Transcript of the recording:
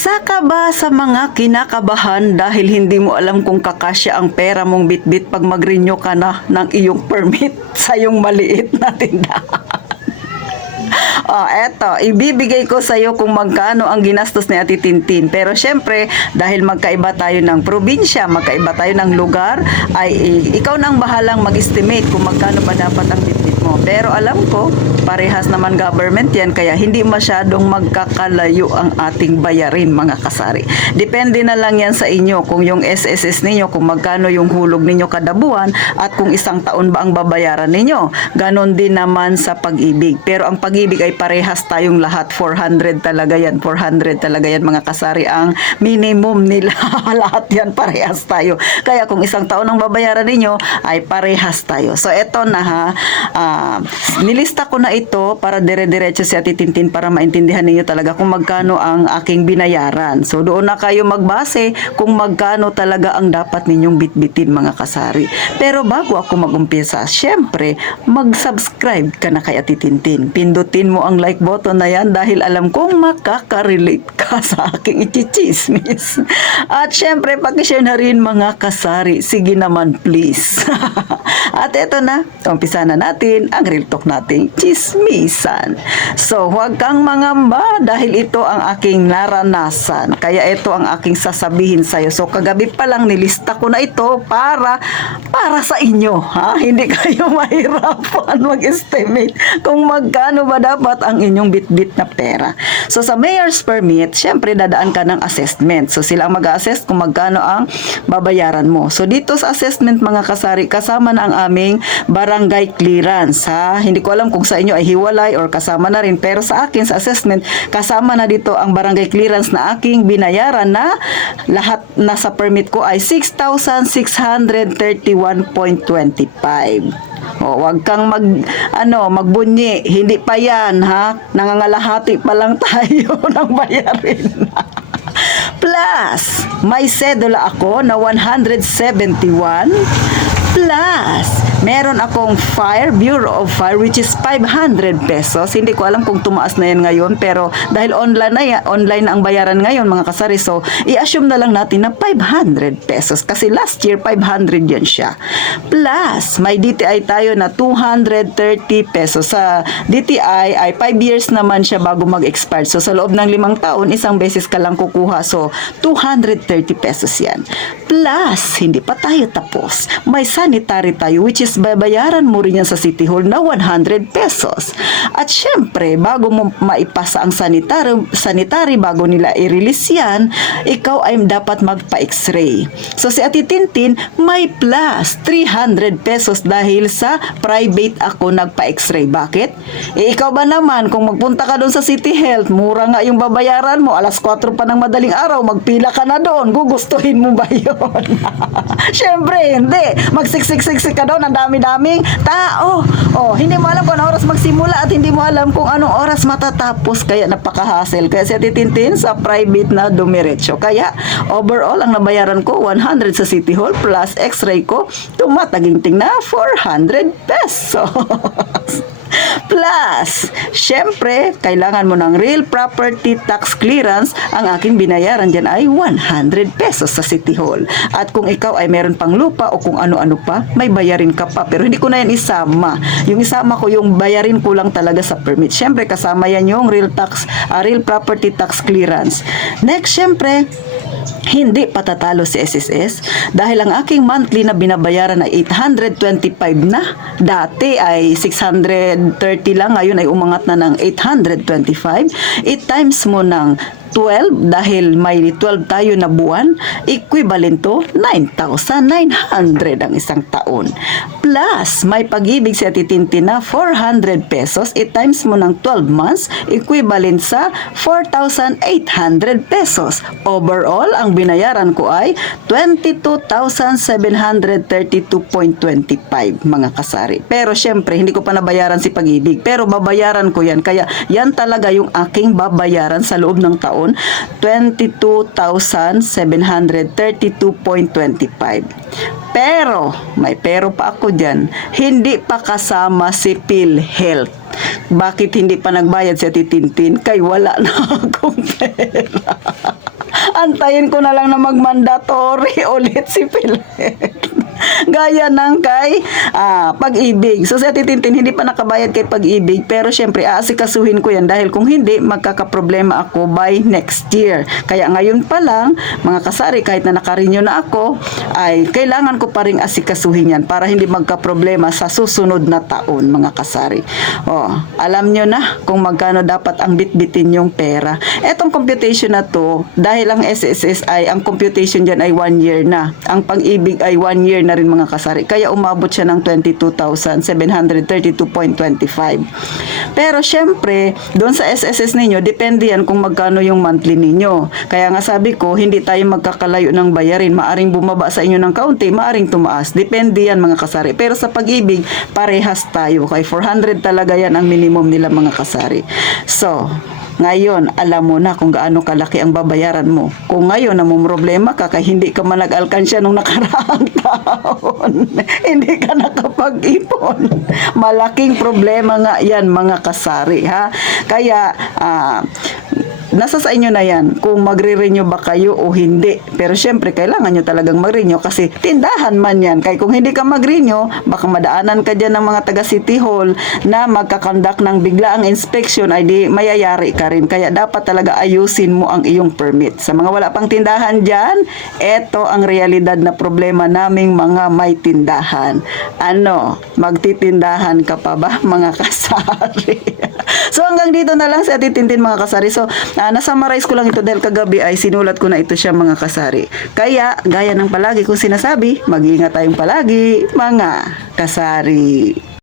Isa ka ba sa mga kinakabahan dahil hindi mo alam kung kakasya ang pera mong bitbit pag mag-renew ka na ng iyong permit sa iyong maliit na tindahan? Eto, ibibigay ko sa iyo kung magkano ang ginastos ni Ate Tintin. Pero syempre, dahil magkaiba tayo ng probinsya, magkaiba tayo ng lugar, ay ikaw na ang bahalang mag-estimate kung magkano ba dapat ang bitbit mo. Pero alam ko, parehas naman government yan, kaya hindi masyadong magkakalayo ang ating bayarin, mga kasari. Depende na lang yan sa inyo, kung yung SSS ninyo, kung magkano yung hulog ninyo kada buwan, at kung isang taon ba ang babayaran ninyo. Ganon din naman sa pag-ibig. Pero ang pag-ibig ay parehas tayong lahat. 400 talaga yan. 400 talaga yan, mga kasari. Ang minimum nila. Lahat yan parehas tayo. Kaya kung isang taon ang babayaran ninyo, ay parehas tayo. So, eto na ha. Nilista ko na ito para dire-diretso si Ate Tintin para maintindihan ninyo talaga kung magkano ang aking binayaran. So, doon na kayo magbase kung magkano talaga ang dapat ninyong bitbitin, mga kasari. Pero bago ako mag-umpisa, syempre, mag-subscribe ka na kay Ate Tintin. Pindutin mo ang like button na yan dahil alam kong makaka-relate ka sa aking ichichismis. At syempre, pakishare na rin, mga kasari. Sige naman, please. At eto na, umpisa na natin ang real talk nating chismisan. So, huwag kang mangamba dahil ito ang aking naranasan. Kaya ito ang aking sasabihin sa'yo. So, kagabi pa lang nilista ko na ito para sa inyo. Ha? Hindi kayo mahirapan mag-estimate kung magkano ba dapat ang inyong bitbit na pera. So, sa mayor's permit, syempre dadaan ka ng assessment. So, sila ang mag-assess kung magkano ang babayaran mo. So, dito sa assessment, mga kasari, kasama na ang aming barangay clearance. Ha? Hindi ko alam kung sa inyo ay hiwalay or kasama na rin. Pero sa akin, sa assessment, kasama na dito ang barangay clearance na aking binayaran na lahat na sa permit ko ay 6,631.25. Wag kang magbunyi. Hindi pa yan, ha? Nangangalahati pa lang tayo ng bayarin. Plus, may sedula ako na 171. Plus, meron akong Bureau of Fire which is 500 pesos. Hindi ko alam kung tumaas na yan ngayon, pero dahil online na ang bayaran ngayon, mga kasari, so i-assume na lang natin na 500 pesos kasi last year 500 yan siya. Plus, may DTI tayo na 230 pesos. Sa DTI ay 5 years naman siya bago mag-expire. So sa loob ng 5 taon, isang beses ka lang kukuha. So 230 pesos yan. Plus, hindi pa tayo tapos. May sanitary tayo which is babayaran mo rin yan sa City Hall na 100 pesos. At syempre, bago mo maipasa ang sanitary, bago nila i-release yan, ikaw ay dapat magpa-x-ray. So si Ate Tintin, may plus 300 pesos dahil sa private ako nagpa-x-ray. Bakit? Ikaw ba naman, kung magpunta ka doon sa City Health, mura nga yung babayaran mo, alas 4 pa ng madaling araw, magpila ka na doon, gugustuhin mo ba yun? Syempre, hindi. Magsiksik-siksik ka doon, ang dami-daming tao. Hindi mo alam kung anong oras magsimula at hindi mo alam kung anong oras matatapos. Kaya napaka-hassle. Kaya si Ate Tintin sa private na dumiretso. Kaya overall, ang nabayaran ko 100 sa City Hall plus x-ray ko, tumataginting na 400 pesos. Plus, syempre, kailangan mo ng real property tax clearance. Ang aking binayaran dyan ay 100 pesos sa City Hall. At kung ikaw ay meron pang lupa o kung ano-ano pa, may bayarin ka pa. Pero hindi ko na yan isama. Yung isama ko, yung bayarin ko lang talaga sa permit. Syempre, kasama yan yung real property tax clearance. Next, syempre, hindi patatalo si SSS dahil ang aking monthly na binabayaran ay 825 na. Dati ay 630 lang, ngayon ay umangat na ng 825. I-times mo ng 12 dahil may 12 tayo na buwan, equivalent to 9,900 ang isang taon. Plus, may pag-ibig si Ate Tintin na 400 pesos, i-times mo ng 12 months, equivalent sa 4,800 pesos. Overall, ang binayaran ko ay 22,732.25, mga kasari. Pero syempre, hindi ko pa nabayaran si pag-ibig, pero babayaran ko yan. Kaya yan talaga yung aking babayaran sa loob ng taon, 22,732.25. Pero, may pero pa ako dyan, hindi pa kasama si PhilHealth. Bakit hindi pa nagbayad si Ate Tintin? Kay wala na akong pera. Hintayin ko na lang na mag-mandatory ulit si Pilet. Gaya ng kay Pag-ibig. So si Ate Tintin, hindi pa nakabayad kay Pag-ibig, pero syempre aasikasuhin ko yan dahil kung hindi, magkakaproblema ako by next year. Kaya ngayon pa lang, mga kasari, kahit na nakarenew na ako, ay kailangan ko pa rin asikasuhin yan para hindi magkaproblema sa susunod na taon, mga kasari. Alam nyo na kung magkano dapat ang bitbitin yung pera. Etong computation na to, dahil ang SSS ay, ang computation dyan ay 1 year na. Ang Pag-ibig ay 1 year na rin, mga kasari. Kaya umabot siya ng 22,732.25. Pero syempre, doon sa SSS ninyo, depende yan kung magkano yung monthly ninyo. Kaya nga sabi ko, hindi tayo magkakalayo ng bayarin. Maaring bumaba sa inyo ng kaunti, maaring tumaas. Depende yan, mga kasari. Pero sa Pag-ibig, parehas tayo. Kaya 400 talaga yan ang minimum nila, mga kasari. So, ngayon, alam mo na kung gaano kalaki ang babayaran mo. Kung ngayon, namumroblema ka kaya hindi ka man nag-alkansya nung nakaraang taon, hindi ka nakapag-ipon. Malaking problema nga yan, mga kasari, ha? Kaya, nasa sa inyo na yan kung magre-renew ba kayo o hindi. Pero syempre, kailangan nyo talagang mag-renew kasi tindahan man yan. Kaya kung hindi ka mag-renew, baka madaanan ka dyan ng mga taga City Hall na magkakandak ng biglaang inspection ay di mayayari ka rin. Kaya dapat talaga ayusin mo ang iyong permit. Sa mga wala pang tindahan dyan, eto ang realidad na problema naming mga may tindahan. Ano, magtitindahan ka pa ba, mga kasari? So hanggang dito na lang sa Ate Tintin, mga kasari. So nasummarize ko lang ito dahil kagabi ay sinulat ko na ito siya, mga kasari. Kaya gaya ng palagi kong sinasabi, mag-iingat tayong palagi, mga kasari.